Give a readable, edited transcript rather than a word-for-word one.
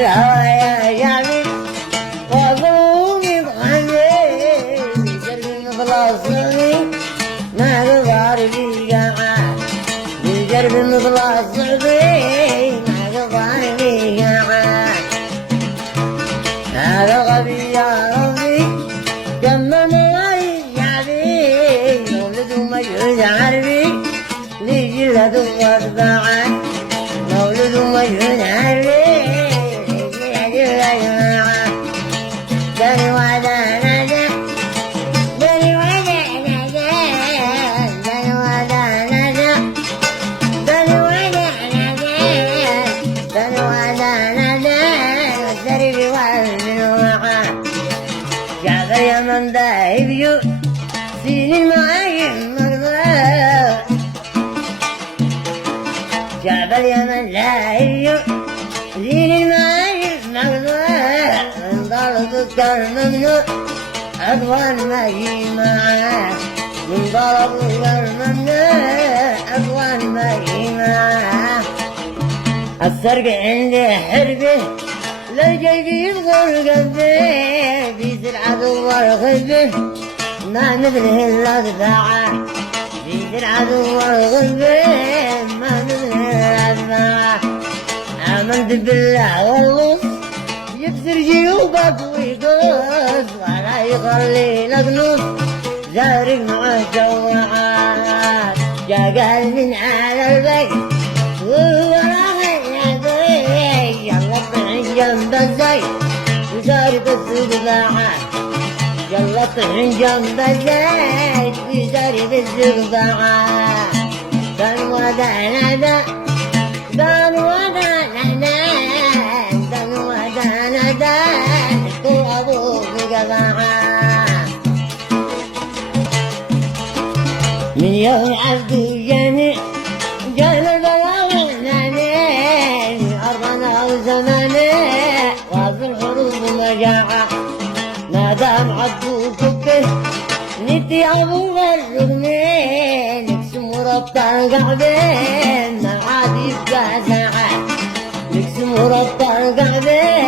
الهوايا جابي وظلومي بغني بجربي مخلصني ما قدر بيقع بجربي مخلصني ما قدر بيقع هذا غبي يا ربي جمم يعبي مولد مجهود عربي لجلد واربعة مولد مجهود عربي لجلد واربعة داري وعدا نجا داري وعدا نجا داري وعدا نجا داري وعدا نجا داري وعدا نجا داري بوالد جعفر يا من دايب يو سنين معايم مقدار جعفر يا من دايب يو سنين معايم مقدار من ضرب الدار ممنوع أطوان ما هي معاه من ضرب الدار ممنوع أطوان ما هي معاه السرق عندي حربه لا جاي يبغى قلبي بيزر عدو والغلبي ما نبني الا دفاعه بيزر عدو والغلبي ما نبني الا دفاعه امنت بالله والله يكسر جيوبك ويقص ولا يخلي لك نص زارق مع الجوعات جا قال من على البيت وهو راغب جنب الزيت وزارة الزقباعات يلا طحن جنب الزيت وزارة الزقباعات كان ودانا دا كان ودانا دا كان ودانا دا تو أبوك قباعات من يوم عبدو جاني جانا البلاوي ناني أرضنا وزماني وفي الحروب مجاعة ما دام عدو كبه نتي أبو الرقمين نقسم ربطة القعبين ما عاد يبقى ساعة نقسم ربطة القعبين